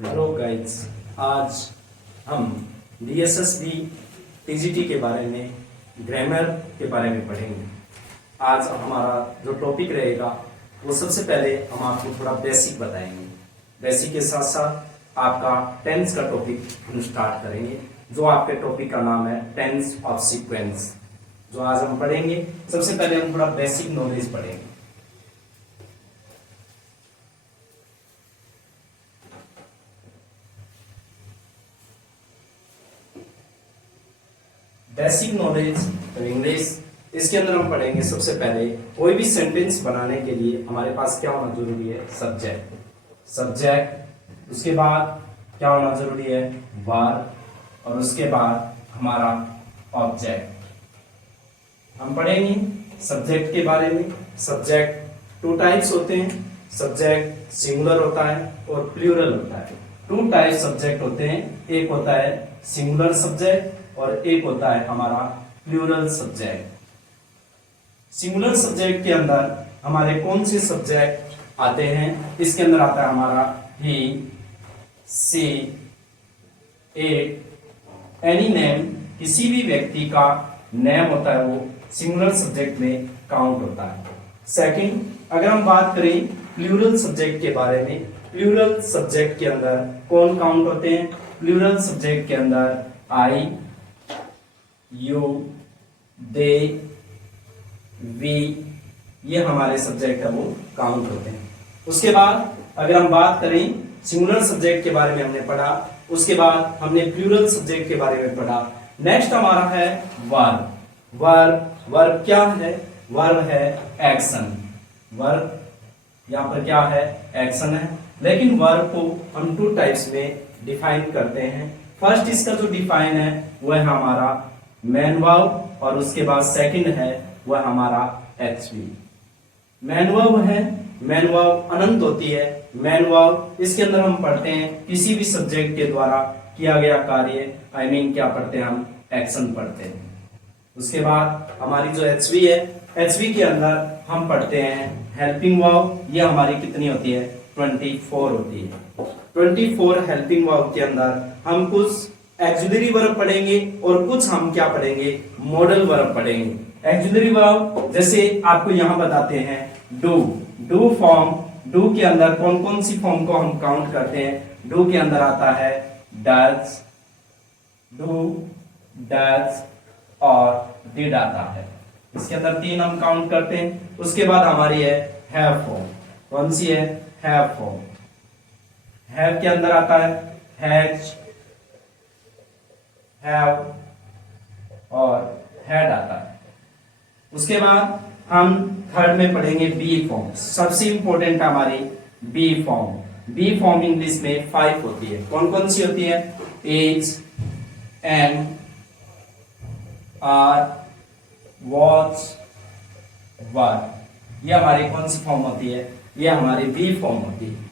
Hello guys, आज हम DSSB TGT के बारे में, ग्रामर के बारे में पढ़ेंगे। आज हमारा जो टॉपिक रहेगा वो सबसे पहले हम आपको थोड़ा बेसिक बताएंगे। बेसिक के साथ साथ आपका टेंस का टॉपिक हम स्टार्ट करेंगे, जो आपके टॉपिक का नाम है टेंस ऑफ सीक्वेंस, जो आज हम पढ़ेंगे। सबसे पहले हम थोड़ा बेसिक नॉलेज पढ़ेंगे। बेसिक नॉलेज ऑफ इंग्लिश, इसके अंदर हम पढ़ेंगे सबसे पहले कोई भी सेंटेंस बनाने के लिए हमारे पास क्या होना जरूरी है, सब्जेक्ट। उसके बाद क्या होना जरूरी है, वर्ब, और उसके बाद हमारा ऑब्जेक्ट। हम पढ़ेंगे सब्जेक्ट के बारे में। सब्जेक्ट टू टाइप्स होते हैं, सब्जेक्ट सिंगुलर होता है और प्लूरल होता है। टू टाइप सब्जेक्ट होते हैं, एक होता है सिंगुलर सब्जेक्ट और एक होता है हमारा प्लूरल सब्जेक्ट। सिंगुलर सब्जेक्ट के अंदर हमारे कौन से सब्जेक्ट आते हैं, इसके अंदर आता है हमारा ही, सी, इट, एनी नेम, किसी भी व्यक्ति का नेम होता है, वो सिंगुलर सब्जेक्ट में काउंट होता है। सेकंड, अगर हम बात करें प्लूरल सब्जेक्ट के बारे में, प्लूरल सब्जेक्ट के अंदर कौन काउंट होते हैं? प्लूरल सब्जेक्ट के अंदर आई, यू, दे, वी, ये हमारे सब्जेक्ट है वो काउंट होते हैं। उसके बाद अगर हम बात करें सिंगुलर सब्जेक्ट के बारे में हमने पढ़ा, उसके बाद हमने प्लूरल सब्जेक्ट के बारे में पढ़ा। नेक्स्ट हमारा है वर्ब। वर्ब क्या है? वर्ब है एक्शन। वर्ब यहाँ पर क्या है? एक्शन है। लेकिन वर्ब को हम टू टाइप्स में डिफाइन करते हैं। फर्स्ट इसका जो डिफाइन है वह है हमारा मैन वर्ब, और उसके बाद सेकंड है वह हमारा एचवी। मैन वर्ब है, मैन वर्ब अनंत होती है। मैन वर्ब इसके अंदर हम पढ़ते हैं किसी भी सब्जेक्ट के द्वारा किया गया कार्य, आई मीन क्या पढ़ते हैं हम? एक्शन पढ़ते हैं। उसके बाद हमारी जो एचवी है, एचवी के अंदर हम पढ़ते हैं हेल्पिंग वर्ब। ये हमारी कितनी होती है? 24 होती है। 24 हेल्पिंग वर्ब के अंदर हम कुछ एक्सिलरी वर्ब पढ़ेंगे और कुछ हम क्या पढ़ेंगे? मॉडल वर्ब पढ़ेंगे। एक्सिलरी वर्ब जैसे आपको यहां बताते हैं डू फॉर्म। डू के अंदर कौन कौन सी फॉर्म को हम काउंट करते हैं? डू के अंदर आता है डज, डू, डज और डिड आता है। इसके अंदर 3 हम काउंट करते हैं। उसके बाद हमारी है हैव फॉर्म। कौन सी है? Have form. हैव के अंदर आता है हैज, हैव और हैड आता है। उसके बाद हम थर्ड में पढ़ेंगे बी फॉर्म। सबसे इंपॉर्टेंट हमारी be form. Be form English में 5 होती है। कौन कौन सी होती है? Is, am, are, was, were. ये हमारी कौन सी फॉर्म होती है? ये हमारी बी फॉर्म होती है।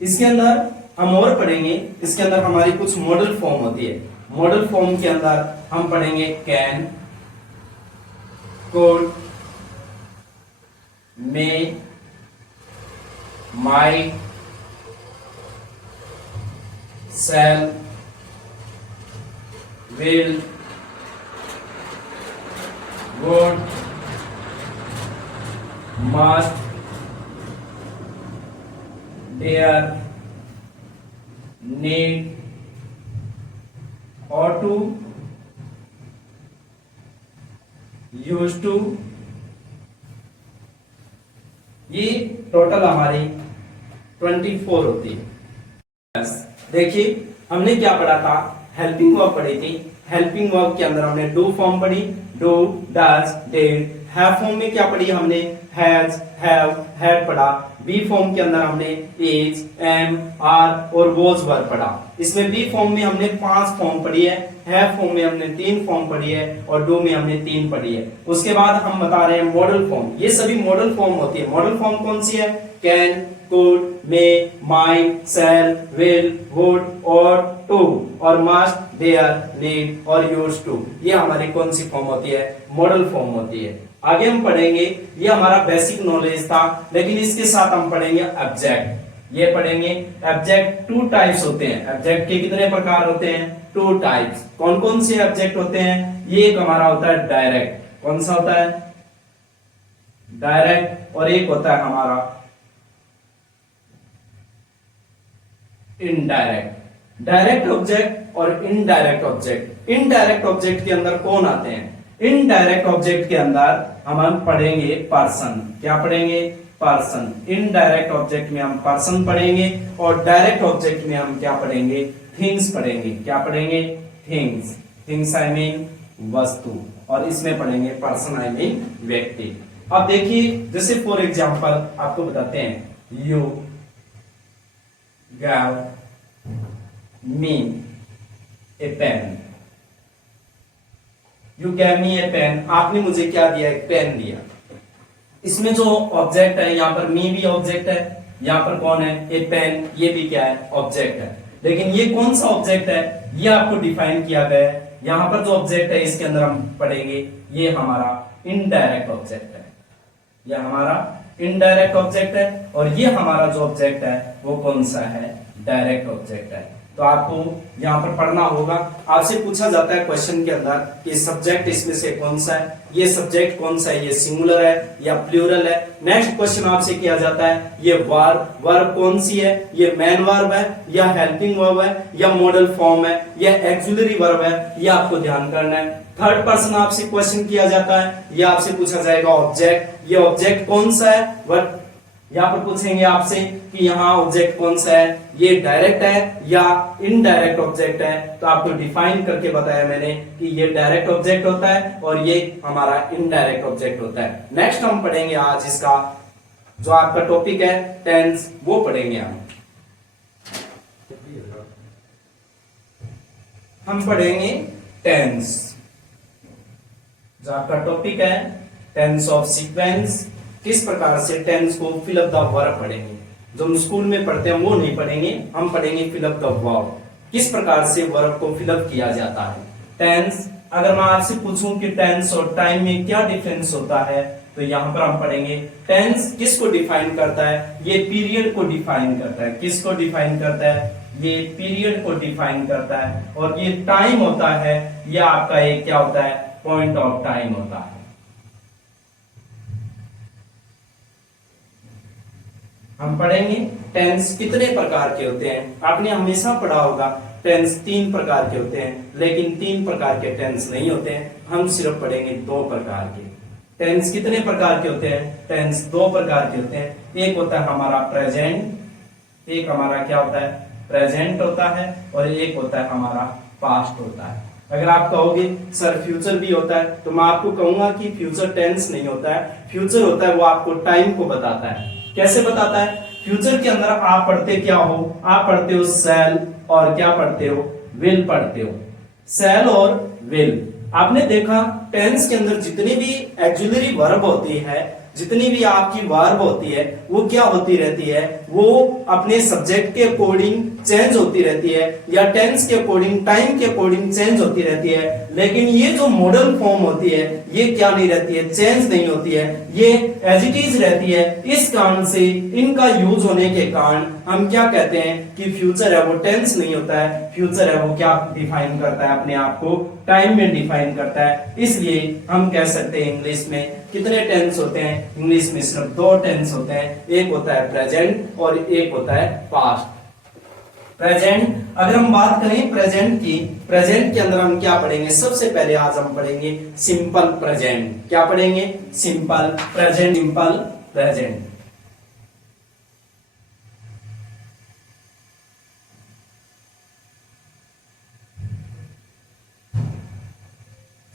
इसके अंदर हम और पढ़ेंगे, इसके अंदर हमारी कुछ मॉडल फॉर्म होती है। मॉडल फॉर्म के अंदर हम पढ़ेंगे can, could, may, might, shall, will, would, must, dare, need, ought to, used to। ये टोटल हमारी 24 होती है। देखिए हमने क्या पढ़ा था? हेल्पिंग वर्ब पढ़ी थी। हेल्पिंग वर्ब के अंदर हमने डू फॉर्म पढ़ी, do, does, did. Have form में क्या पढ़ी हमने? हैज, हैव, हैड पढ़ा। बी फॉर्म के अंदर हमने इज, एम, आर और वॉज वर्ब पढ़ा। इसमें बी फॉर्म में हमने 5 फॉर्म पढ़ी है, हैव फॉर्म में हमने 3 फॉर्म पढ़ी है और डू में हमने 3 पढ़ी है। उसके बाद हम बता रहे हैं मॉडल फॉर्म। ये सभी मॉडल फॉर्म होती है। मॉडल फॉर्म कौन सी है? Can, could, may, might, shall, will, would और टू और मस्ट, डेयर, नीड और यूज्ड टू। ये हमारी कौन सी फॉर्म होती है? मॉडल फॉर्म होती है। आगे हम पढ़ेंगे, ये हमारा बेसिक नॉलेज था, लेकिन इसके साथ हम पढ़ेंगे ऑब्जेक्ट। ये पढ़ेंगे। ऑब्जेक्ट टू टाइप्स होते हैं। ऑब्जेक्ट के कितने प्रकार होते हैं? Two types. कौन कौन से ऑब्जेक्ट होते हैं? ये एक हमारा होता है डायरेक्ट। कौन सा होता है? डायरेक्ट। और एक होता है हमारा इनडायरेक्ट। डायरेक्ट ऑब्जेक्ट और इनडायरेक्ट ऑब्जेक्ट। इनडायरेक्ट ऑब्जेक्ट के अंदर कौन आते हैं? इनडायरेक्ट ऑब्जेक्ट के अंदर हम पढ़ेंगे पर्सन। क्या पढ़ेंगे? पर्सन। इनडायरेक्ट ऑब्जेक्ट में हम पर्सन पढ़ेंगे और डायरेक्ट ऑब्जेक्ट में हम क्या पढ़ेंगे? थिंग्स पढ़ेंगे। क्या पढ़ेंगे? थिंग्स। थिंग्स आई मीन वस्तु। और इसमें पढ़ेंगे पर्सन आई मीन व्यक्ति। अब देखिए, जैसे फॉर एग्जांपल आपको बताते हैं, you gave me a pen। You gave me a pen। आपने मुझे क्या दिया? एक पेन दिया। इसमें जो ऑब्जेक्ट है, यहाँ पर मी भी ऑब्जेक्ट है, यहाँ पर कौन है? ए पेन। ये भी क्या है? ऑब्जेक्ट है। लेकिन ये कौन सा ऑब्जेक्ट है? ये आपको डिफाइन किया गया है। यहाँ पर जो ऑब्जेक्ट है इसके अंदर हम पढ़ेंगे, ये हमारा इनडायरेक्ट ऑब्जेक्ट है। यह हमारा इनडायरेक्ट ऑब्जेक्ट है। और ये हमारा जो ऑब्जेक्ट है वो कौन सा है? डायरेक्ट ऑब्जेक्ट है। तो आपको यहाँ पर पढ़ना होगा। आपसे पूछा जाता है क्वेश्चन के अंदर कि सब्जेक्ट इसमें से कौन सा है? ये सब्जेक्ट कौन सा है? ये सिंगुलर है या प्लूरल है? नेक्स्ट क्वेश्चन आपसे किया जाता है, ये वर्ब। वर्ब कौन सी है? ये मेन वर्ब है या हेल्पिंग वर्ब है या मॉडल फॉर्म है या एक्सिलरी वर्ब है? ये आपको ध्यान करना है। थर्ड पर्सन आपसे क्वेश्चन किया जाता है, ये आपसे पूछा जाएगा ऑब्जेक्ट। ये ऑब्जेक्ट कौन सा है? वट यहाँ पर पूछेंगे आपसे कि यहाँ ऑब्जेक्ट कौन सा है? ये डायरेक्ट है या इनडायरेक्ट ऑब्जेक्ट है? तो आपको डिफाइन करके बताया मैंने कि ये डायरेक्ट ऑब्जेक्ट होता है और ये हमारा इनडायरेक्ट ऑब्जेक्ट होता है। नेक्स्ट हम पढ़ेंगे आज इसका जो आपका टॉपिक है टेंस, वो पढ़ेंगे हम पढ़ेंगे टेंस। जो आपका टॉपिक है टेंस ऑफ सीक्वेंस। किस प्रकार से टेंस को फिल अप द वर्ब पढ़ेंगे। जो हम स्कूल में पढ़ते हैं वो नहीं पढ़ेंगे, हम पढ़ेंगे फिल अप द वर्ब। किस प्रकार से वर्ब को फिल अप किया जाता है। टेंस, अगर मैं आपसे पूछूं कि टेंस और टाइम में क्या डिफरेंस होता है, तो यहाँ पर हम पढ़ेंगे टेंस किसको डिफाइन करता है? ये पीरियड को डिफाइन करता है। किसको डिफाइन करता है? ये पीरियड को डिफाइन करता है। और ये टाइम होता है, ये आपका एक क्या होता है? पॉइंट ऑफ टाइम होता है। हम पढ़ेंगे टेंस कितने प्रकार के होते हैं। आपने हमेशा पढ़ा होगा टेंस 3 प्रकार के होते हैं, लेकिन 3 प्रकार के टेंस नहीं होते हैं। हम सिर्फ पढ़ेंगे 2 प्रकार के। टेंस कितने प्रकार के होते हैं? टेंस 2 प्रकार के होते हैं। एक होता है हमारा प्रेजेंट, एक हमारा क्या होता है? प्रेजेंट होता है। और एक होता है हमारा पास्ट होता है। अगर आप कहोगे सर फ्यूचर भी होता है, तो मैं आपको कहूंगा कि फ्यूचर टेंस नहीं होता है। फ्यूचर होता है वो आपको टाइम को बताता है। कैसे बताता है? फ्यूचर के अंदर आप पढ़ते क्या हो? आप पढ़ते हो शैल और क्या पढ़ते हो? विल पढ़ते हो। शैल और विल। आपने देखा टेंस के अंदर जितनी भी एक्सिलरी वर्ब होती है, जितनी भी आपकी वर्ब होती है, वो क्या होती रहती है? वो अपने सब्जेक्ट के अकॉर्डिंग चेंज होती रहती है या टेंस के अकॉर्डिंग, टाइम के अकॉर्डिंग चेंज होती रहती है। लेकिन ये जो मॉडल फॉर्म होती है ये क्या नहीं रहती है? चेंज नहीं होती है, ये एज इट इज रहती है। इस कारण से इनका यूज होने के कारण हम क्या कहते हैं कि फ्यूचर है वो टेंस नहीं होता है। फ्यूचर है वो क्या डिफाइन करता है? अपने आप को टाइम में डिफाइन करता है। इसलिए हम कह सकते हैं इंग्लिश में कितने टेंस होते हैं? इंग्लिश में सिर्फ 2 टेंस होते हैं। एक होता है प्रेजेंट और एक होता है पास्ट। प्रेजेंट, अगर हम बात करें प्रेजेंट की, प्रेजेंट के अंदर हम क्या पढ़ेंगे? सबसे पहले आज हम पढ़ेंगे सिंपल प्रेजेंट। क्या पढ़ेंगे? Simple present. Simple present.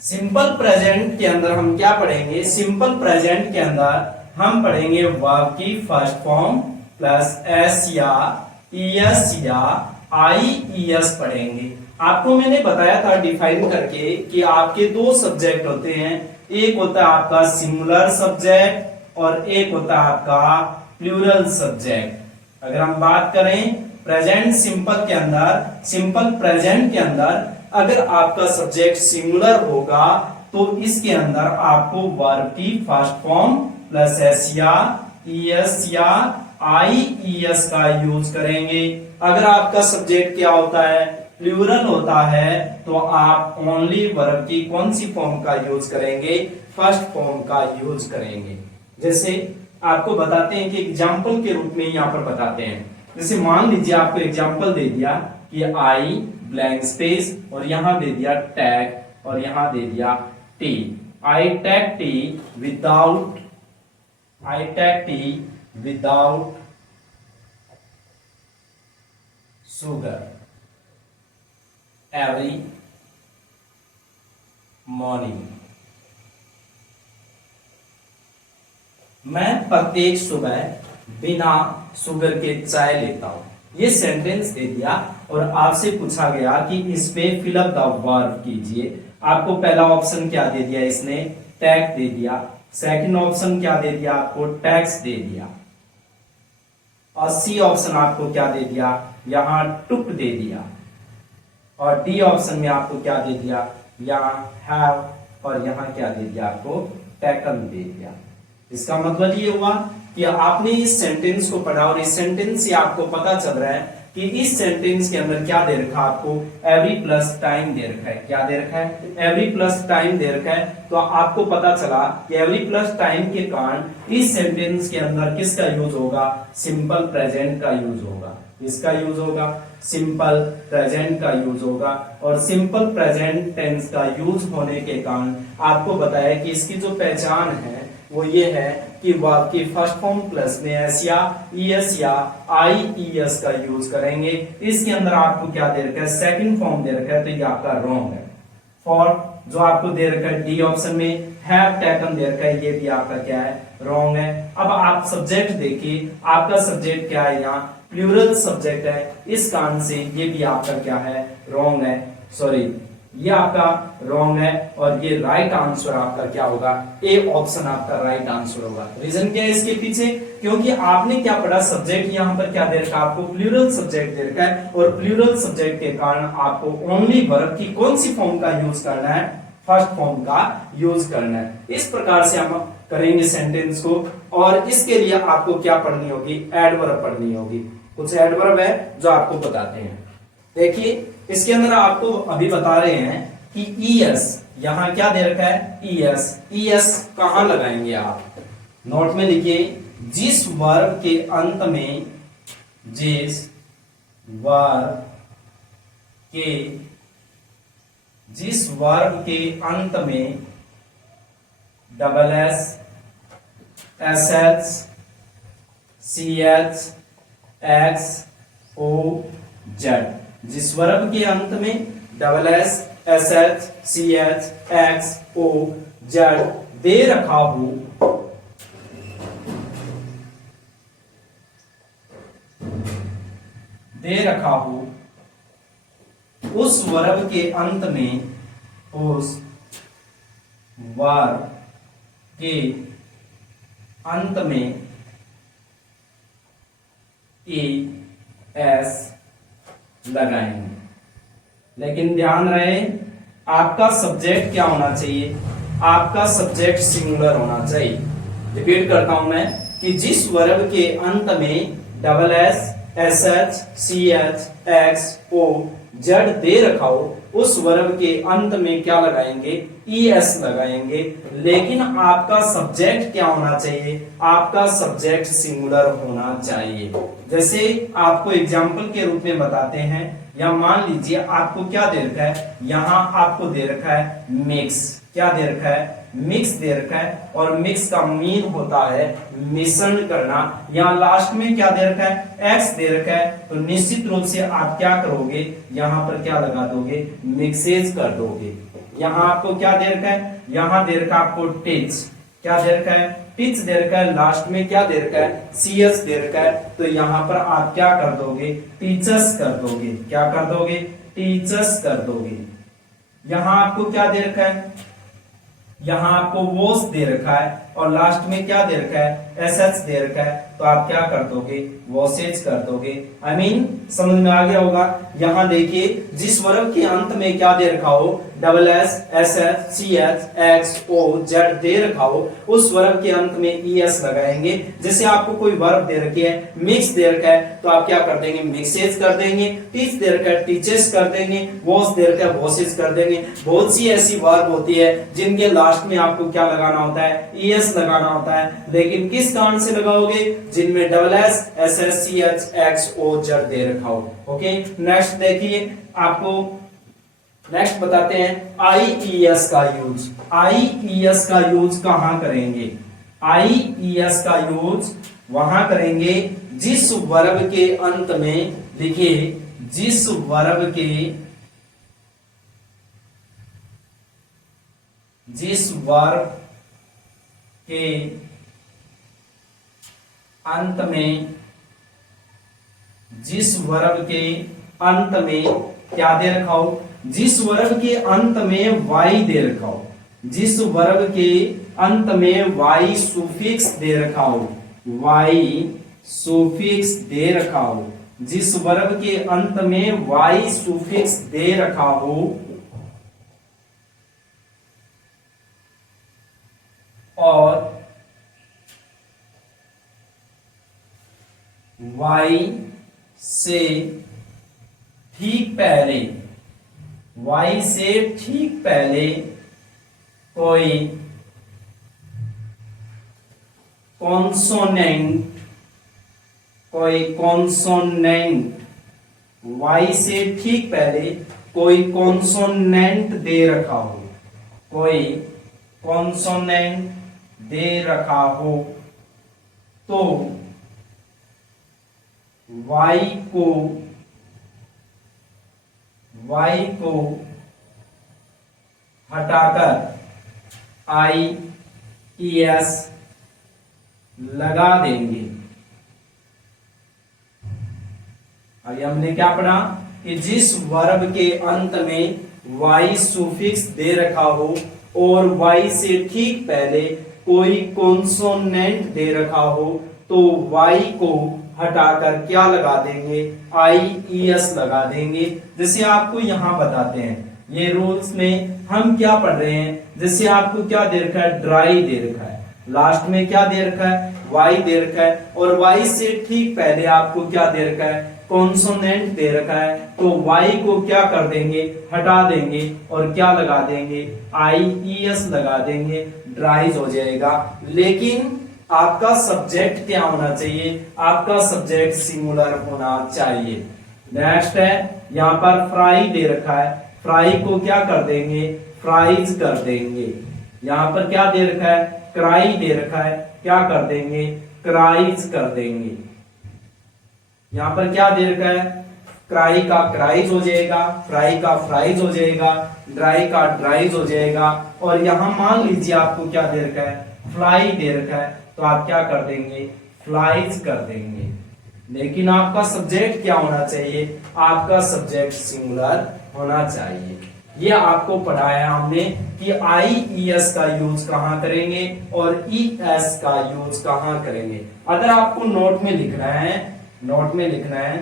Simple present के अंदर हम क्या पढ़ेंगे? सिंपल प्रेजेंट के अंदर हम पढ़ेंगे वर्ब की फर्स्ट फॉर्म प्लस एस या ईएस या आईईएस पढ़ेंगे। आपको मैंने बताया था डिफाइन करके कि आपके 2 सब्जेक्ट होते हैं। एक होता है आपका सिंगुलर सब्जेक्ट और एक होता है आपका प्लूरल सब्जेक्ट। अगर हम बात करें प्रेजेंट सिंपल के अंदर, सिंपल प्रेजेंट के अंदर अगर आपका सब्जेक्ट सिंगुलर होगा तो इसके अंदर आपको वर्ब की फर्स्ट फॉर्म प्लस एस या ईएस या IES का यूज करेंगे। अगर आपका सब्जेक्ट क्या होता है, प्लूरल होता है, तो आप ओनली वर्ब की कौन सी फॉर्म का यूज करेंगे, फर्स्ट फॉर्म का यूज करेंगे। जैसे आपको बताते हैं कि एग्जाम्पल के रूप में यहां पर बताते हैं। जैसे मान लीजिए आपको एग्जाम्पल दे दिया कि आई ब्लैंक स्पेस और यहां दे दिया टैग और यहां दे दिया T. I tag T without sugar every morning। मैं प्रत्येक सुबह बिना शुगर के चाय लेता हूं। ये सेंटेंस दे दिया और आपसे पूछा गया कि इस पे फिल अप द वर्ब कीजिए। आपको पहला ऑप्शन क्या दे दिया, इसने टैग दे दिया। सेकंड ऑप्शन क्या दे दिया, आपको टैक्स दे दिया। और सी ऑप्शन आपको क्या दे दिया, यहां टुक दे दिया। और डी ऑप्शन में आपको क्या दे दिया, यहां हैव और यहां क्या दे दिया, आपको टेकन दे दिया। इसका मतलब ये हुआ कि आपने इस सेंटेंस को पढ़ा और इस सेंटेंस से आपको पता चल रहा है कि इस सेंटेंस के अंदर क्या दे रखा है, आपको एवरी प्लस टाइम दे रखा है। क्या दे रखा है, एवरी प्लस टाइम दे रखा है। तो आपको पता चला कि एवरी प्लस टाइम के कारण इस सेंटेंस के अंदर किसका यूज होगा, सिंपल प्रेजेंट का यूज होगा। इसका यूज होगा, सिंपल प्रेजेंट का यूज होगा। और सिंपल प्रेजेंट टेंस का यूज होने के कारण आपको बताया कि इसकी जो पहचान है वो ये है कि वर्ब की फर्स्ट फॉर्म प्लस में एस या ईएस या आईईएस का यूज करेंगे। इसके अंदर आपको क्या दे रखा है, सेकंड फॉर्म दे रखा है, तो ये आपका रॉन्ग है। फॉर जो आपको दे रखा है डी ऑप्शन में हैव टेकन दे रखा है, ये भी आपका क्या है, रॉन्ग है। अब आप सब्जेक्ट देखिए, आपका सब्जेक्ट क्या है, यहाँ प्लूरल सब्जेक्ट है, इस कारण से ये भी आपका क्या है, रॉन्ग है। सॉरी, ये आपका रॉन्ग है और ये राइट आंसर आपका क्या होगा, ए ऑप्शन आपका राइट आंसर होगा। रीजन क्या है इसके पीछे, क्योंकि आपने क्या पढ़ा, सब्जेक्ट यहाँ पर क्या दे रखा है, आपको प्लूरल सब्जेक्ट दे रखा है और प्लूरल सब्जेक्ट के कारण आपको ओनली वर्ब की कौन सी फॉर्म का यूज करना है, फर्स्ट फॉर्म का यूज करना है। इस प्रकार से हम करेंगे सेंटेंस को। और इसके लिए आपको क्या पढ़नी होगी, एडवर्ब पढ़नी होगी। कुछ एडवर्ब है जो आपको बताते हैं। देखिए इसके अंदर आपको अभी बता रहे हैं कि ईएस, यहां क्या दे रखा है, ईएस। ईएस कहां लगाएंगे आप, नोट में लिखिए, जिस वर्ब के अंत में, जिस वर्ब के अंत में double S, S H, C H, X, O, Z. जिस वर्ब के अंत में double S, S H, C H, X, O, Z दे रखा हो, उस वर्ब के अंत में, उस वर्ब के अंत में ए एस लगाएंगे। लेकिन ध्यान रहे, आपका सब्जेक्ट क्या होना चाहिए, आपका सब्जेक्ट सिंगुलर होना चाहिए। रिपीट करता हूं मैं कि जिस वर्ब के अंत में double S, S H, C H, X, O, Z दे रखा हो, उस वर्ब के अंत में क्या लगाएंगे, ईएस लगाएंगे। लेकिन आपका सब्जेक्ट क्या होना चाहिए, आपका सब्जेक्ट सिंगुलर होना चाहिए। जैसे आपको एग्जाम्पल के रूप में बताते हैं, या मान लीजिए आपको क्या दे रखा है, यहां आपको दे रखा है मिक्स। क्या दे रखा है, मिक्स दे रखा है। और मिक्स का मीन होता है मिश्रण करना। यहाँ लास्ट में क्या दे रखा है, एक्स दे रखा है, तो निश्चित रूप से आप क्या करोगे, यहाँ पर क्या लगा दोगे, मिक्सेज कर दोगे। यहाँ आपको क्या दे रखा है, यहाँ दे रखा है आपको टिच। क्या दे रखा है, टिच दे रखा है। लास्ट में क्या दे रखा है, सीएस दे रखा है। तो यहाँ पर आप क्या कर दोगे, टीचर्स कर दोगे। क्या कर दोगे, टीचर्स कर दोगे। यहाँ आपको क्या दे रखा है, यहाँ आपको वॉश दे रखा है और लास्ट में क्या दे रखा है, एसएच दे रखा है। तो आप क्या कर दोगे, वॉशेज कर दोगे। समझ में आ गया होगा। यहाँ देखिए, जिस वर्ब के अंत में क्या दे रखा हो, double S, S H, C H, X, O, Z दे रखा हो, उस वर्ब के अंत में ई एस लगाएंगे। जैसे आपको कोई वर्ब दे रखी है, मिक्स दे रखा है, तो आप क्या कर देंगे, मिक्सेज कर देंगे। टीच दे रखा है, टीचेस कर देंगे। वॉश दे रखा है, वॉशेज कर देंगे। बहुत सी ऐसी वर्ब होती है जिनके लास्ट में आपको क्या लगाना होता है, ई एस लगाना होता है, लेकिन किस कारण से लगाओगे, जिनमें double S, S S, C H, X, O, Z दे रखा हो। ओके, नेक्स्ट देखिए, आपको नेक्स्ट बताते हैं आईईएस का यूज। आईईएस का यूज कहां करेंगे, आईईएस का यूज वहां करेंगे जिस वर्ब के अंत में, लिखिए, जिस वर्ब के, जिस वर्ब के अंत में, जिस वर्ब के अंत में क्या दे रखा हो, जिस वर्ब के अंत में वाई दे रखा हो, जिस वर्ब के अंत में वाई सुफिक्स दे रखा हो, वाई सुफिक्स दे रखा हो, जिस वर्ब के अंत में वाई सुफिक्स दे रखा हो, और वाई से ठीक पहले, वाई से ठीक पहले कोई कॉन्सोनेंट, कोई कॉन्सोनेंट, वाई से ठीक पहले कोई कॉन्सोनेंट दे रखा हो, कोई कॉन्सोनेंट दे रखा हो, तो वाई को, वाई को हटाकर आई ई एस लगा देंगे। अभी हमने क्या पढ़ा कि जिस वर्ब के अंत में वाई सुफिक्स दे रखा हो और वाई से ठीक पहले कोई कॉन्सोनेंट दे रखा हो, तो वाई को हटाकर क्या लगा देंगे, आई ई एस लगा देंगे। जैसे आपको यहां बताते हैं, ये रूल्स में हम क्या पढ़ रहे हैं, जैसे आपको क्या दे रखा है, ड्राई दे रखा है, लास्ट में क्या दे रखा है, वाई दे रखा है, और वाई से ठीक पहले आपको क्या दे रखा है, कॉन्सोनेंट दे रखा है, तो वाई को क्या कर देंगे, हटा देंगे और क्या लगा देंगे, आई ई एस लगा देंगे, ड्राइज हो जाएगा। लेकिन आपका सब्जेक्ट क्या होना चाहिए, आपका सब्जेक्ट सिंगुलर होना चाहिए। नेक्स्ट है, यहां पर फ्राई दे रखा है, फ्राई को क्या कर देंगे, फ्राइज कर देंगे। यहां पर क्या दे रखा है, क्राई दे रखा है, क्या कर देंगे, क्राइज कर देंगे। यहां पर क्या दे रखा है, क्राई का क्राइज हो जाएगा, फ्राई का फ्राइज हो जाएगा, ड्राई का ड्राइज हो जाएगा, और यहां मान लीजिए आपको क्या दे रखा है, फ्लाई दे रखा है, तो आप क्या कर देंगे, फ्लाइज कर देंगे। लेकिन आपका सब्जेक्ट क्या होना चाहिए, आपका सब्जेक्ट सिंगुलर होना चाहिए। ये आपको पढ़ाया हमने कि आई ई एस का यूज कहां करेंगे और ई एस का यूज कहां करेंगे। अगर आपको नोट में लिखना है, नोट में लिखना है,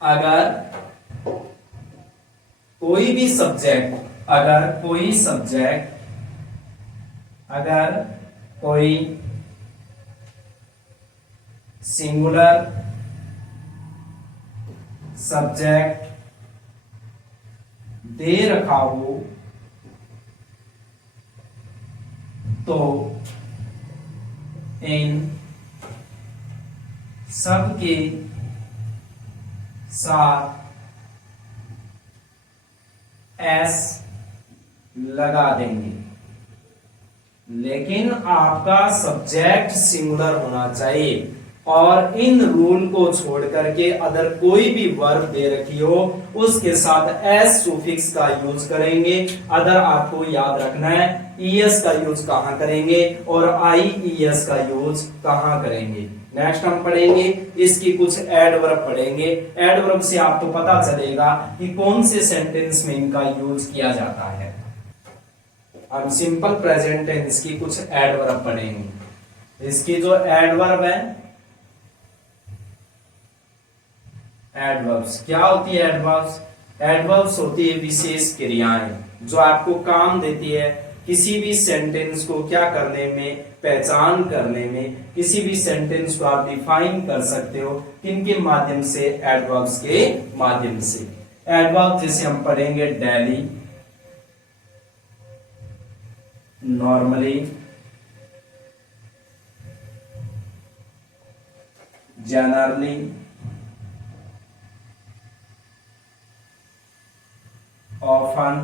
अगर कोई भी सब्जेक्ट, अगर कोई सब्जेक्ट, अगर कोई सिंगुलर सब्जेक्ट दे रखा हो, तो इन सब के साथ एस लगा देंगे। लेकिन आपका सब्जेक्ट सिंगुलर होना चाहिए, और इन रूल को छोड़ करके अगर कोई भी वर्ब दे रखी हो उसके साथ एस सुफिक्स का यूज करेंगे। अगर आपको याद रखना है ईएस का यूज कहां करेंगे और आईईएस का यूज कहां करेंगे। नेक्स्ट हम पढ़ेंगे इसकी कुछ एडवर्ब पढ़ेंगे। एडवर्ब से आपको पता चलेगा कि कौन से सेंटेंस में इनका यूज किया जाता है। हम सिंपल प्रेजेंट टेंस की कुछ एडवर्ब पढ़ेंगे। इसकी जो एडवर्ब है, एडवर्ब्स क्या होती है? एडवर्ब्स एडवर्ब्स होती है विशेष क्रियाएं जो आपको काम देती है किसी भी सेंटेंस को क्या करने में, पहचान करने में। किसी भी सेंटेंस को आप डिफाइन कर सकते हो किनके माध्यम से, एडवर्ब्स के माध्यम से। एडवर्ब जैसे हम पढ़ेंगे daily, normally, generally, often,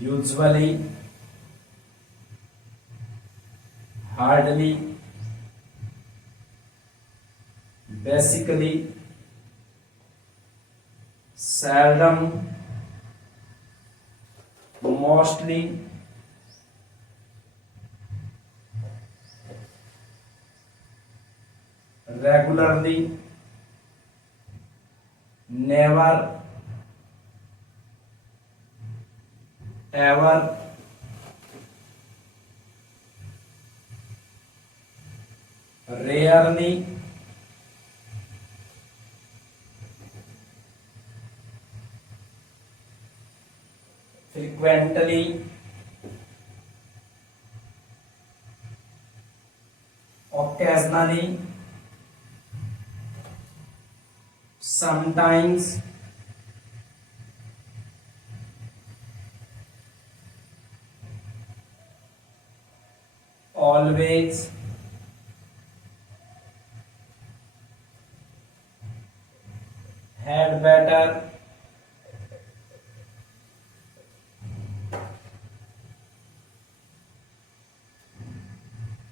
usually, hardly, basically, seldom, mostly, regularly, never, ever, rarely, frequently, occasionally, sometimes, always, had better,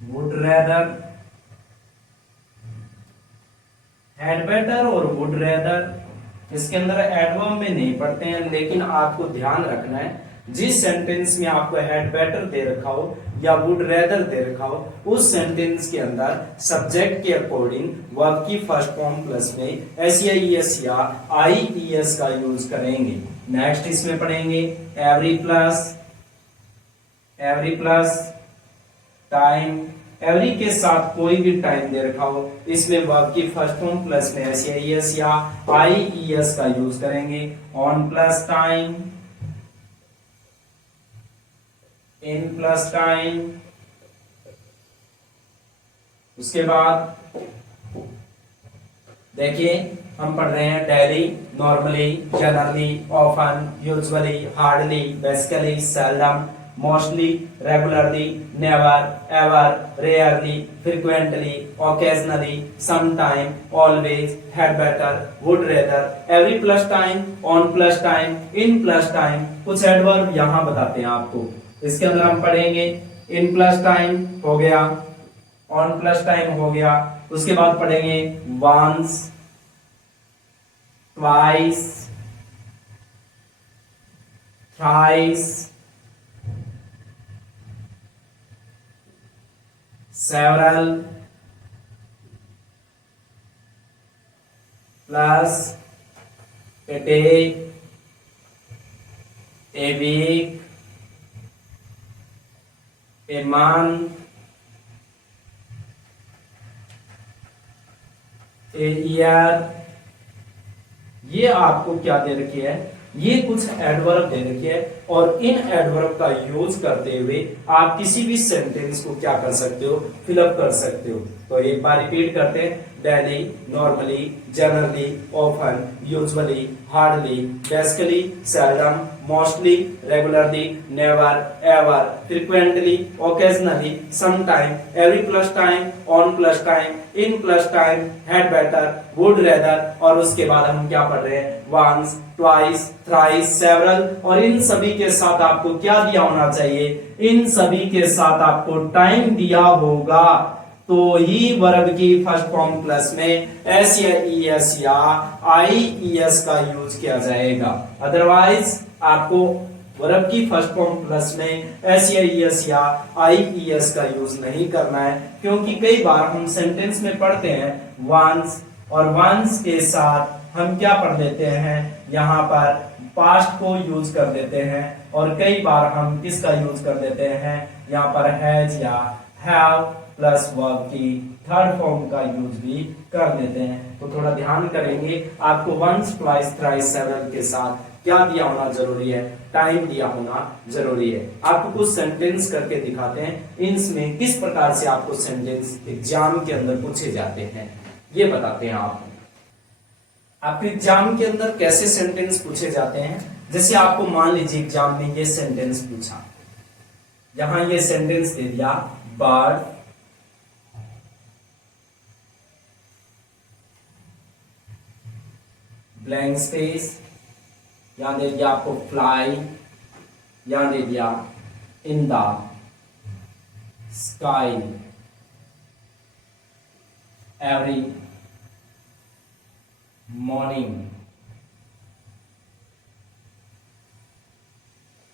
would rather। had better और would rather इसके अंदर एडवर्ब में नहीं पढ़ते हैं, लेकिन आपको ध्यान रखना है जिस सेंटेंस में आपको had better दे रखा हो या would rather दे रखा हो, उस सेंटेंस के अंदर सब्जेक्ट के अकॉर्डिंग वर्ब की फर्स्ट फॉर्म प्लस में एस या ईएस या आईईएस का यूज करेंगे। नेक्स्ट इसमें पढ़ेंगे एवरी प्लस टाइम। एवरी के साथ कोई भी टाइम दे रखा हो, इसमें वर्ब की फर्स्ट फॉर्म प्लस में एस या ईएस या आईईएस का यूज करेंगे। On plus time, in plus time. उसके बाद देखिए हम पढ़ रहे हैं daily, normally, generally, often, usually, hardly, basically, seldom, mostly, regularly, never, ever, rarely, frequently, occasionally, sometime, always, had better, would rather, every plus time, on plus time, in plus time. कुछ adverb यहां बताते हैं आपको। इसके अंदर हम पढ़ेंगे in plus time हो गया, ऑन प्लस टाइम हो गया। उसके बाद पढ़ेंगे once, twice, thrice, several, plus, a day, a week, a month, a year। ये आपको क्या दे रखी है, ये कुछ एडवर्ब दे रखी है और इन एडवर्ब का यूज करते हुए आप किसी भी सेंटेंस को क्या कर सकते हो, फिलअप कर सकते हो। तो एक बार रिपीट करते हैं daily, normally, generally, often, usually, hardly, basically, seldom, mostly, regularly, never, ever, frequently, occasionally, sometime, every plus time, on plus time, in plus time, had better, would rather. और उसके बाद हम क्या पढ़ रहे हैं वंस, ट्वाइस, थ्राइस, सेवरल। और इन सभी के साथ आपको क्या दिया होना चाहिए, इन सभी के साथ आपको टाइम दिया होगा, तो ही वर्ब की फर्स्ट फॉर्म प्लस में एस या ई एस या आई ई एस का यूज किया जाएगा। अदरवाइज आपको वर्ब की फर्स्ट फॉर्म प्लस में एस या ई एस या आई ई एस का यूज नहीं करना है, क्योंकि कई बार हम सेंटेंस में पढ़ते हैं वंस और वंस के साथ हम क्या पढ़ देते हैं, यहाँ पर पास्ट को यूज कर देते हैं। और कई बार हम किसका यूज कर देते हैं, यहाँ पर हैज या हैव प्लस वर्ब की थर्ड फॉर्म का यूज भी कर लेते हैं। तो थोड़ा ध्यान करेंगे, आपको वंस ट्वाइस थ्राइस सेवरल के साथ क्या दिया होना जरूरी है, टाइम दिया होना जरूरी है। आपको कुछ सेंटेंस करके दिखाते हैं, इनमें किस प्रकार से आपको सेंटेंस एग्जाम के अंदर पूछे जाते हैं ये बताते हैं आपको। आपके एग्जाम के अंदर कैसे सेंटेंस पूछे जाते हैं, जैसे आपको मान लीजिए एग्जाम में ये सेंटेंस पूछा, यहां ये सेंटेंस दे दिया बर्ड ब्लैंक स्पेस, यहां दे दिया आपको फ्लाई, यहां दे दिया in the sky every morning.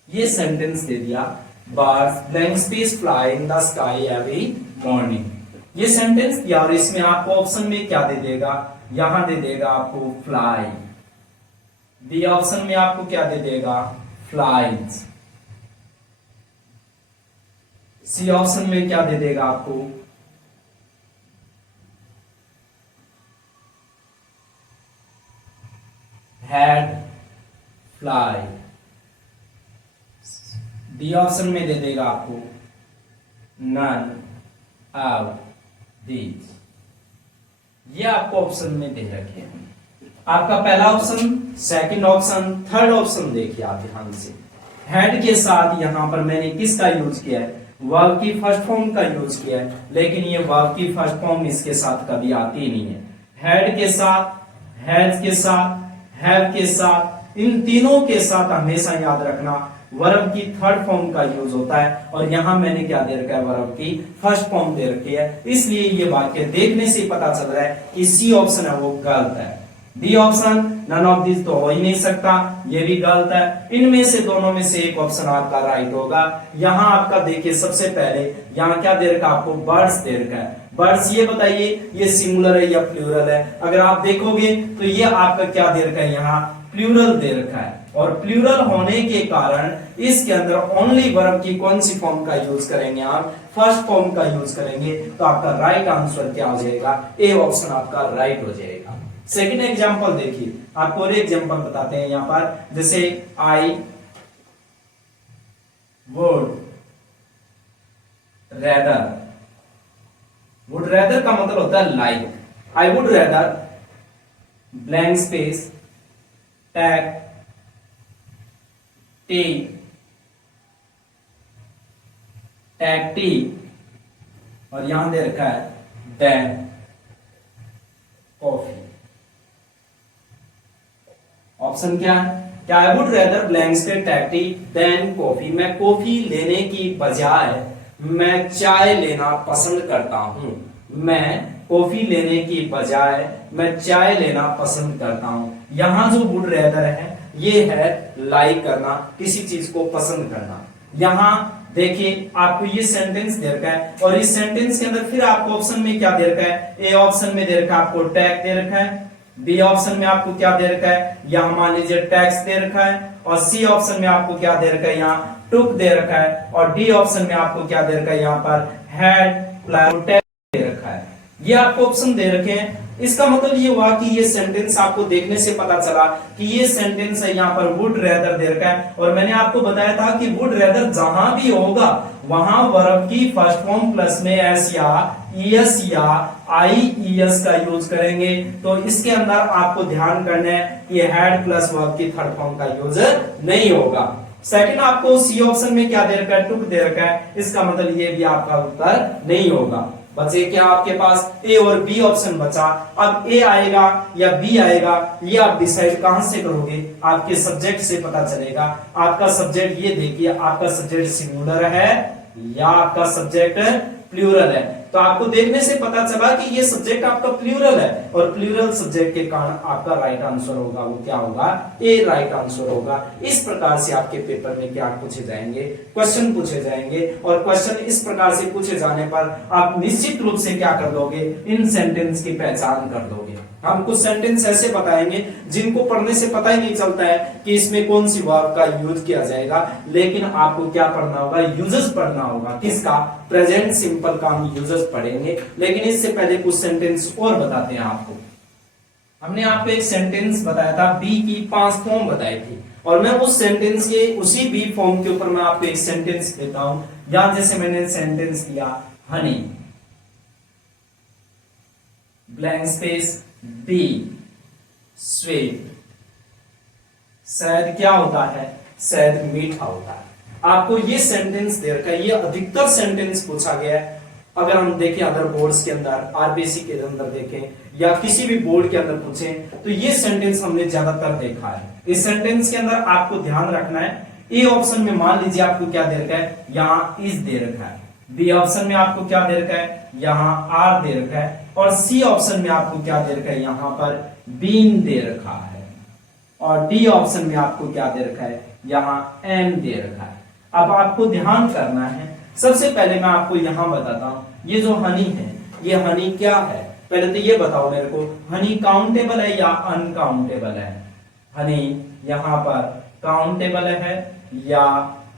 ये सेंटेंस दे दिया birds blank space fly in the sky every morning. ये सेंटेंस दिया और इसमें आपको ऑप्शन में क्या दे देगा, यहां दे देगा आपको फ्लाई, बी ऑप्शन में आपको क्या दे देगा फ्लाइज, सी ऑप्शन में क्या दे देगा आपको हैड फ्लाई, डी ऑप्शन में दे देगा आपको नन ऑफ दीज। ये आपको ऑप्शन में दे रखे हैं। आपका पहला option, second option, third option देखिए आप ध्यान से। हैड के साथ यहां पर मैंने किसका यूज किया है, वर्ब की फर्स्ट फॉर्म का यूज किया है, लेकिन ये वर्ब की फर्स्ट फॉर्म इसके साथ कभी आती नहीं है। हैड के साथ, हैज के साथ, हैव के साथ, इन तीनों के साथ हमेशा याद रखना वर्ब की थर्ड फॉर्म का यूज होता है, और यहां मैंने क्या दे रखा है वर्ब की फर्स्ट फॉर्म दे रखी है। इसलिए ये वाक्य देखने से पता चल रहा है कि सी ऑप्शन है वो गलत है। D option none of this तो हो ही नहीं सकता, ये भी गलत है। इनमें से दोनों में से एक ऑप्शन आपका राइट होगा। यहां आपका देखिए सबसे पहले यहां क्या दे रखा है आपको बर्ड्स दे रखा है। बर्ड्स ये बताइए ये सिंगुलर है या प्लूरल है, अगर आप देखोगे तो ये आपका क्या दे रखा है यहाँ प्लूरल दे रखा है, और प्लूरल होने के कारण इसके अंदर ओनली वर्ब की कौन सी फॉर्म का यूज करेंगे आप, फर्स्ट फॉर्म का यूज करेंगे। तो आपका राइट आंसर क्या हो जाएगा, ए ऑप्शन आपका राइट हो जाएगा। सेकंड एग्जांपल देखिए, आपको और एग्जांपल बताते हैं यहां पर, जैसे I would rather, would rather का मतलब होता है like. I would rather blank space take tea, take tea, और यहां दे रखा है देन कॉफी। ऑप्शन क्या है, क्या I would rather blank space take tea then coffee, मैं कॉफी लेने की बजाय मैं चाय लेना पसंद करता हूं, मैं कॉफी लेने की बजाय मैं चाय लेना पसंद करता हूं। यहां जो वुड रेदर है ये है लाइक करना, किसी चीज को पसंद करना। यहां देखिए आपको ये सेंटेंस दे रखा है, और इस सेंटेंस के अंदर फिर आपको ऑप्शन में क्या दे रखा है, ए ऑप्शन में दे रखा है आपको टैग दे रखा है, बी ऑप्शन में आपको क्या दे रखा है, यहां मान लीजिए टैक्स दे रखा है, और सी ऑप्शन में आपको क्या दे रखा है, यहाँ टुक दे रखा है, और डी ऑप्शन में आपको क्या दे रखा है, यहाँ पर हैड प्लस दे रखा है। ये आपको ऑप्शन दे रखे हैं। इसका मतलब ये हुआ कि ये सेंटेंस आपको देखने से पता चला कि ये सेंटेंस है यहाँ पर वुड रेदर दे रखा है, और मैंने आपको बताया था कि वुड रेदर जहां भी होगा वहां वर्ब की फर्स्ट फॉर्म प्लस में एस या ईएस या आईईएस का यूज करेंगे। तो इसके अंदर आपको ध्यान करना है कि हैड प्लस वर्ब की थर्ड फॉर्म का यूज नहीं होगा। सेकंड आपको सी ऑप्शन में क्या दे रखा है, टुक दे रखा है, इसका मतलब ये भी आपका उत्तर नहीं होगा। बचे क्या आपके पास ए और बी ऑप्शन बचा। अब ए आएगा या बी आएगा ये आप डिसाइड कहां से करोगे, आपके सब्जेक्ट से पता चलेगा। आपका सब्जेक्ट ये देखिए, आपका सब्जेक्ट सिंगुलर है या आपका सब्जेक्ट प्लूरल है। तो आपको देखने से पता चला कि ये सब्जेक्ट आपका प्लूरल है, और प्लूरल सब्जेक्ट के कारण आपका राइट आंसर होगा वो क्या होगा, ए राइट आंसर होगा। इस प्रकार से आपके पेपर में क्या पूछे जाएंगे, क्वेश्चन पूछे जाएंगे, और क्वेश्चन इस प्रकार से पूछे जाने पर आप निश्चित रूप से क्या कर दोगे, इन सेंटेंस की पहचान कर दोगे। हम कुछ सेंटेंस ऐसे बताएंगे जिनको पढ़ने से पता ही नहीं चलता है कि इसमें कौन सी वर्ब का यूज किया जाएगा, लेकिन आपको क्या पढ़ना होगा, यूजेस पढ़ना होगा। किसका? प्रेजेंट सिंपल का हम यूजेस पढ़ेंगे। लेकिन इससे पहले कुछ सेंटेंस और बताते हैं आपको। हमने आपको एक सेंटेंस बताया था, बी की 5 फॉर्म बताई थी, और मैं उस सेंटेंस के उसी बी फॉर्म के ऊपर मैं आपको एक सेंटेंस देता हूं। यहां जैसे मैंने सेंटेंस दिया honey, blank space be sweet. शहद क्या होता है? शहद मीठा होता है। आपको ये सेंटेंस दे रखा है, ये अधिकतर सेंटेंस पूछा गया है। अगर हम देखें अदर बोर्ड्स के अंदर, आरबीसी के अंदर देखें या किसी भी बोर्ड के अंदर पूछें, तो ये सेंटेंस हमने ज्यादातर देखा है। इस सेंटेंस के अंदर आपको ध्यान रखना है, ए ऑप्शन में मान लीजिए आपको क्या दे रखा है, यहाँ इज दे रखा है। बी ऑप्शन में आपको क्या दे रखा है, यहाँ आर दे रखा है। और सी ऑप्शन में आपको क्या दे रखा है, यहाँ पर बीन दे रखा है। और डी ऑप्शन में आपको क्या दे रखा है, यहाँ एम दे रखा है। अब आपको ध्यान करना है, सबसे पहले मैं आपको यहां बताता हूं, ये जो हनी है, ये हनी क्या है? पहले तो ये बताओ मेरे को, हनी काउंटेबल है या अनकाउंटेबल है? हनी यहां पर काउंटेबल है या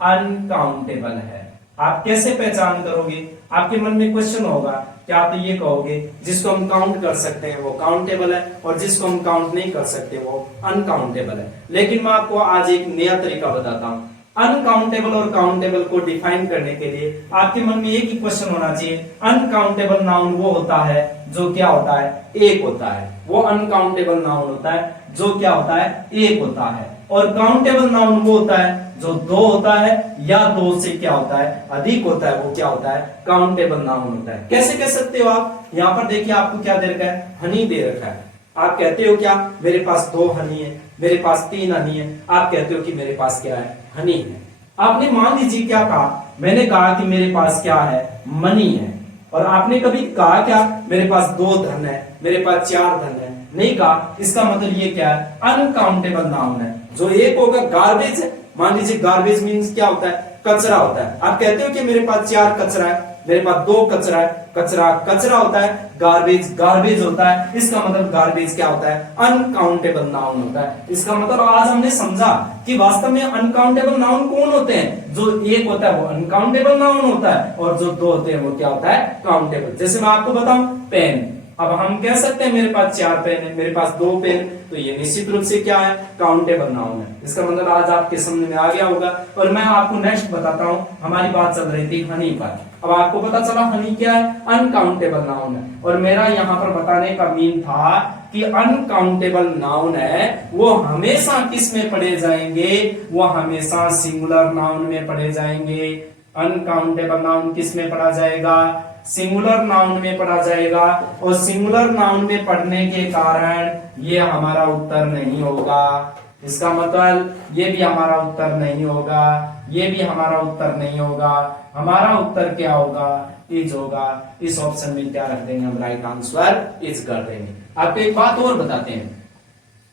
अनकाउंटेबल है? आप कैसे पहचान करोगे? आपके मन में क्वेश्चन होगा, क्या तो ये कहोगे जिसको हम काउंट कर सकते हैं वो काउंटेबल है, और जिसको हम काउंट नहीं कर सकते वो अनकाउंटेबल है। लेकिन मैं आपको आज एक नया तरीका बताता हूं। अनकाउंटेबल और काउंटेबल को डिफाइन करने के लिए आपके मन में एक ही क्वेश्चन होना चाहिए, अनकाउंटेबल नाउन वो होता है जो क्या होता है, एक होता है। वो अनकाउंटेबल नाउन होता है जो क्या होता है, एक होता है। और काउंटेबल नाउन वो होता है जो दो होता है या दो से क्या होता है, अधिक होता है, वो क्या होता है, काउंटेबल नाउन होता है। कैसे कह सकते हो आप? यहाँ पर देखिए आपको क्या दे रखा है, हनी दे रखा है। आप कहते हो क्या, मेरे पास 2 हनी है, मेरे पास 3 हनी है। आप कहते हो कि मेरे पास क्या है, हनी है। आपने मान लीजिए क्या कहा, मैंने कहा कि मेरे पास क्या है, मनी है। और आपने कभी कहा क्या, मेरे पास 2 धन है, मेरे पास 4 धन है? नहीं कहा। इसका मतलब ये क्या है, अनकाउंटेबल नाउन है। जो एक होगा गार्बेज है। मान लीजिए गार्बेज मीन्स क्या होता है, कचरा होता है। आप कहते हो कि मेरे पास 4 कचरा है, मेरे पास 2 कचरा है। कचरा कचरा होता है, गार्बेज गार्बेज होता है। इसका मतलब गार्बेज क्या होता है, अनकाउंटेबल नाउन होता है। इसका मतलब आज हमने समझा कि वास्तव में अनकाउंटेबल नाउन कौन होते हैं, जो एक होता है वो अनकाउंटेबल नाउन होता है, और जो 2 होते हैं वो क्या होता है, काउंटेबल। जैसे मैं आपको बताऊं, पेन। अब हम कह सकते हैं मेरे पास 4 पेन है, मेरे पास 2 पेन, तो ये निश्चित रूप से क्या है, काउंटेबल नाउन है। इसका मतलब आज आपके समझ में आ गया होगा। और मैं आपको नेक्स्ट बताता हूं, हमारी बात चल रही थी हनी पर। अब आपको पता चला हनी क्या है, अनकाउंटेबल नाउन है। और मेरा यहाँ पर बताने का मीन था कि अनकाउंटेबल नाउन है वो हमेशा किस में पढ़े जाएंगे, वो हमेशा सिंगुलर नाउन में पढ़े जाएंगे। अनकाउंटेबल नाउन किस में पढ़ा जाएगा, सिंगुलर नाउन में पढ़ा जाएगा। और सिंगुलर नाउन में पढ़ने के कारण ये हमारा उत्तर नहीं होगा। इसका मतलब ये भी हमारा उत्तर नहीं होगा, ये भी हमारा उत्तर नहीं होगा। हमारा उत्तर क्या होगा, इज होगा। इस ऑप्शन में क्या रख देंगे हम, राइट आंसर इज कर देंगे। आपको एक बात और बताते हैं,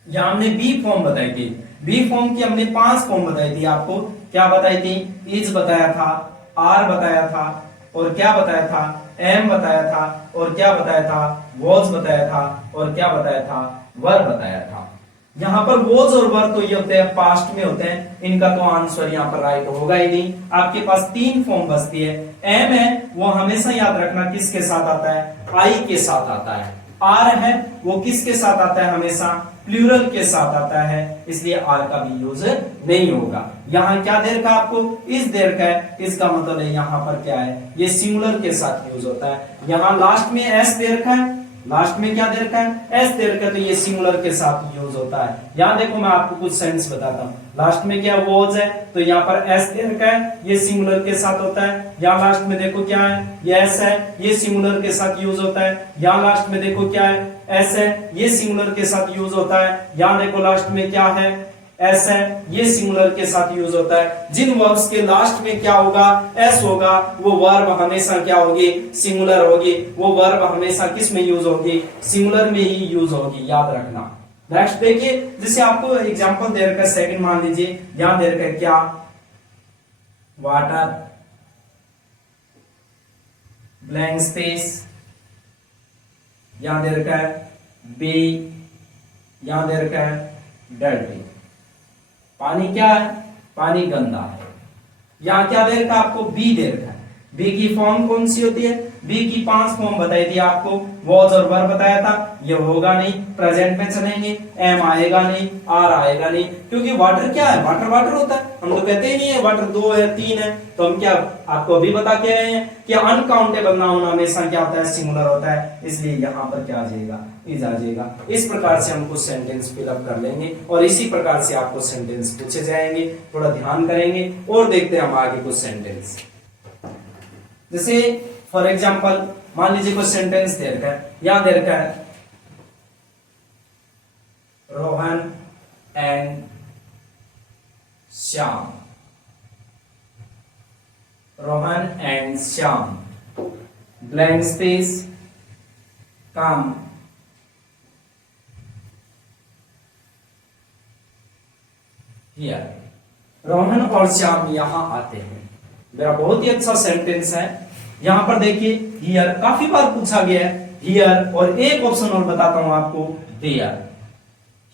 यहां हमने बी फॉर्म बताई थी। बी फॉर्म की हमने 5 फॉर्म बताई थी। आपको क्या बताई थी, इज बताया था, आर बताया था, और क्या बताया था, एम बताया था, और क्या बताया था, वॉज बताया था, और क्या बताया था, वर बताया था। यहां पर वॉज और वर तो ये होते हैं, पास्ट में होते हैं, इनका तो आंसर यहां पर राइट होगा ही नहीं। आपके पास 3 फॉर्म बचती है। एम है वो हमेशा याद रखना किसके साथ आता है, आई के साथ आता है। आर है वो किसके साथ आता है, हमेशा प्लूरल के साथ आता है, इसलिए आर का भी यूज नहीं होगा। यहाँ क्या दे रखा आपको, इस दे रखा है, इसका मतलब है यहाँ पर क्या है, ये सिंगुलर के साथ यूज होता है। यहाँ लास्ट में एस दे रखा है, लास्ट में क्या दे रखा है, एस दे रखा है, तो ये सिंगुलर के साथ यूज होता है। यहाँ देखो मैं आपको कुछ सेंस बताता हूँ। लास्ट में क्या वॉज है, तो यहाँ पर एस दे रखा है, ये सिंगुलर के साथ होता है। यहाँ लास्ट में देखो क्या है, ये एस है, ये सिंगुलर के साथ यूज होता है। यहाँ लास्ट में देखो क्या है, एस है, ये सिंगुलर के साथ यूज होता है। यहाँ देखो लास्ट में क्या है, एस है, ये सिंगुलर के साथ यूज होता है। जिन वर्ब्स के लास्ट में क्या होगा, एस होगा, वो वर्ब हमेशा क्या होगी, सिंगुलर होगी। वो वर्ब हमेशा किस में यूज होगी, सिंगुलर में ही यूज होगी, याद रखना। नेक्स्ट देखिए, जैसे आपको एग्जांपल दे रखा है, सेकंड मान लीजिए, यहां दे रखा है क्या, वाटर, ब्लैंक स्पेस, यहां दे रखा है बी, यहां दे रखा है डर्टी। पानी क्या है? पानी गंदा है। यहां क्या दे रखा है आपको? बी दे रखा है। बी की फॉर्म कौन सी होती है? बी की 5 फॉर्म बताई थी आपको, वॉज और वर बताया था। ये होगा नहीं, प्रेजेंट में चलेंगे, एम आएगा नहीं, आर आएगा नहीं, क्योंकि वाटर क्या है? वाटर वाटर होता है, हम तो कहते ही नहीं है वाटर 2 है 3 है। तो हम क्या आपको अभी बता के आए हैं कि अनकाउंटेबल नाउन हमेशा क्या होता है? सिंगुलर होता है, इसलिए यहां पर क्या आ जाएगा? इज आ जाएगा। इस प्रकार से हम कुछ सेंटेंस फिलअप कर लेंगे और इसी प्रकार से आपको सेंटेंस पूछे जाएंगे। थोड़ा ध्यान करेंगे और देखते हैं हम आगे कुछ सेंटेंस। जैसे फॉर एग्जाम्पल मान लीजिए कोई सेंटेंस दे रखा है, यहां दे रखा है Rohan and Shyam. Rohan and Shyam, blank space, come here. Rohan और श्याम यहां आते हैं। मेरा बहुत ही अच्छा सेंटेंस है। यहां पर देखिए हियर काफी बार पूछा गया है, हियर, और एक ऑप्शन और बताता हूं आपको, देयर।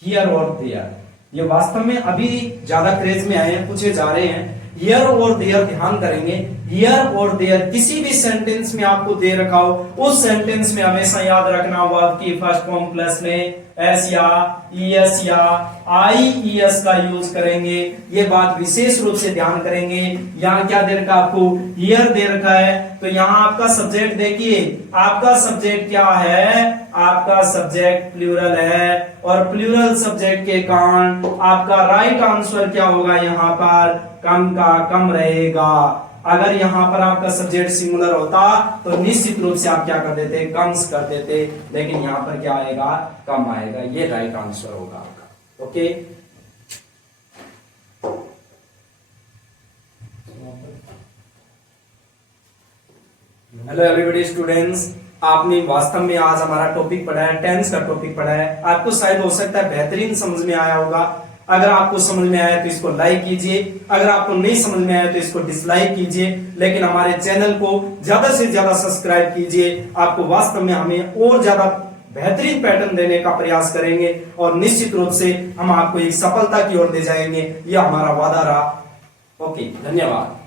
हियर और देयर ये वास्तव में अभी ज्यादा क्रेज में आए हैं, पूछे जा रहे हैं। हियर और देयर ध्यान करेंगे, हियर और देयर किसी भी सेंटेंस में आपको दे रखा हो, उस सेंटेंस में हमेशा याद रखना वर्ब की फर्स्ट फॉर्म प्लस में एस या ईएस या आईईएस का यूज करेंगे। ये बात विशेष रूप से ध्यान करेंगे। यहाँ क्या दे रखा आपको? हियर दे रखा है, तो यहाँ आपका सब्जेक्ट देखिए, आपका सब्जेक्ट क्या है? आपका सब्जेक्ट प्लूरल है, और प्लूरल सब्जेक्ट के कारण आपका राइट आंसर क्या होगा? यहाँ पर कम का कम रहेगा। अगर यहां पर आपका सब्जेक्ट सिंगुलर होता तो निश्चित रूप से आप क्या कर देते? कम्स कर देते, लेकिन यहां पर क्या आएगा? कम आएगा। ये राइट आंसर होगा आपका। ओके, हेलो एवरीबॉडी स्टूडेंट्स, आपने वास्तव में आज हमारा टॉपिक पढ़ा है, टेंस का टॉपिक पढ़ा है। आपको शायद हो सकता है बेहतरीन समझ में आया होगा। अगर आपको समझ में आया तो इसको लाइक कीजिए, अगर आपको नहीं समझ में आया तो इसको डिसलाइक कीजिए, लेकिन हमारे चैनल को ज्यादा से ज्यादा सब्सक्राइब कीजिए। आपको वास्तव में हमें और ज्यादा बेहतरीन पैटर्न देने का प्रयास करेंगे और निश्चित रूप से हम आपको एक सफलता की ओर ले जाएंगे, यह हमारा वादा रहा। ओके, धन्यवाद।